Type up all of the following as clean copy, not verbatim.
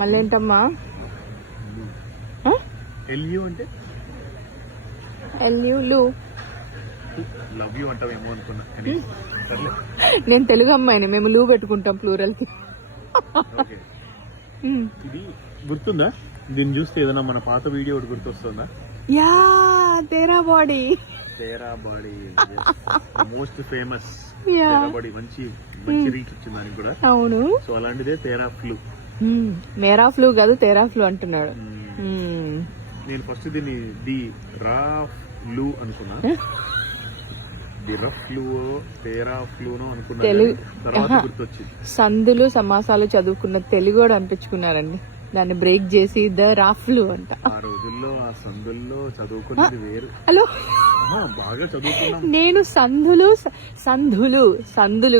మళ్ళీ ఏంటమ్మా? ఎల్యూ అంటే ఎల్యూలు. లవ్ యూ అంటావేమో అనుకున్నా. నేను తెలుగు అమ్మాయిని, మేము లూ పెట్టుకుంటాం ప్లూరల్ కి. ఇది గుర్తుందా? దీన్ని చూస్తే ఏదైనా మన పాత వీడియో ఒకటి గుర్తొస్తుందా? యా, తేరా బాడీ. తేరా బాడీ మోస్ట్ ఫేమస్. తేరా బాడీ మంచి మంచి రీచ్ వచ్చింది దానికి కూడా. అవును. సో అలాంటిదే తేరా ఫ్లూ. మేరా ఫ్లూ కాదు, తేరా ఫ్లూ అంటున్నాడు. నేను ఫస్ట్ దీన్ని ది రాఫ్లూ అనుకున్నా. ది రఫ్లూ తేరా ఫ్లూనో అనుకున్నా. తర్వాత గుర్తొచ్చింది. సందులు సమాసాలు చదువుకున్న తెలుగు అనిపించుకున్నారండి. దాన్ని బ్రేక్ చేసి ద రాఫ్లు అంట. ఆ రోజుల్లో ఆ సందుల్లో చదువుకున్నది వేరు. హలో, బాగా చదువుకున్నాం. నేను సందులు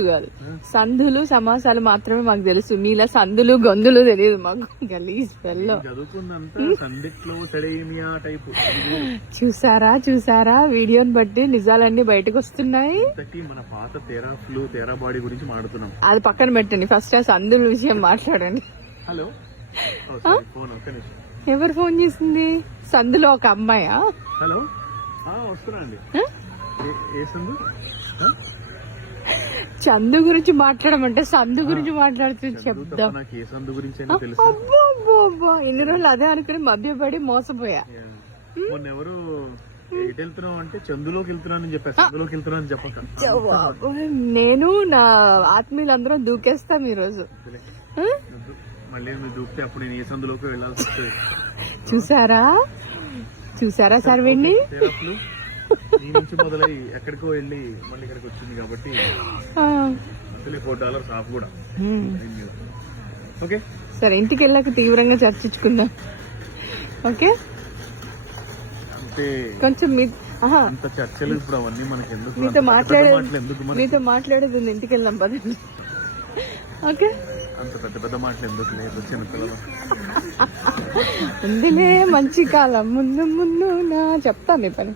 కాదు, సందులు సమాసాలు మాత్రమే మాకు తెలుసు. మీలా సందులు గొంతులు తెలియదు మాకు. గలీజ్ పిల్ల చదువుకున్నంత సందిట్లో సెడేమియా టైపు. చూసారా వీడియోని బట్టి నిజాలన్నీ బయటకు వస్తున్నాయి. మన పాత తేరా ఫ్లూ తేరా బాడీ గురించి మాట్లాడుతున్నాం. అది పక్కన పెట్టండి, ఫస్ట్ ఆ సందుల విషయం మాట్లాడండి. హలో, ఎవరు ఫోన్ చేసింది? సందులో ఒక అమ్మాయా? హలో, వస్తున్నా అండి. ఏ సందు? చందు గురించి మాట్లాడమంటే సందు గురించి మాట్లాడుతుంది. చెప్దాం. నాకు ఏ సందు గురించి ఇన్ని రోజులు అదే అనుకుని మభ్యపడి మోసపోయా. మొన్న ఎవరు ఎటు వెళ్తున్నావు అంటే చందులోకి వెళ్తున్నానని చెప్పా. సందులోకి వెళ్తున్నానని చెప్పక నేను నా ఆత్మీయులందరం దూకేస్తాం ఈ రోజు. మళ్ళీ మీరు దూకితే అప్పుడు నేను ఏ సందులోకి వెళ్ళాల్సి వస్తుంది. చూసారా సార్ వీడిని? ఈ నుంచి మొదలై ఎక్కడికో వెళ్ళి మళ్ళీ ఇక్కడికి వచ్చింది కాబట్టి అసలు $4 ఆఫ్ కూడా. ఓకే, సరే ఇంటికి వెళ్ళాక తీవ్రంగా చర్చించుకుందాం. ఓకే, అంటే కొంచెం అంత చర్చలు ఇప్పుడు అవన్నీ మనకి ఎందుకు? మీతో మాట్లాడేది ఉంది, ఇంటికి వెళ్దాం పదండి. ఓకే, అంత పెద్ద మాటలు ఎందుకు లేదు చిన్నపిల్లలు. ఉందిలే మంచి కాలం ముందు నా చెప్తా మీ పని.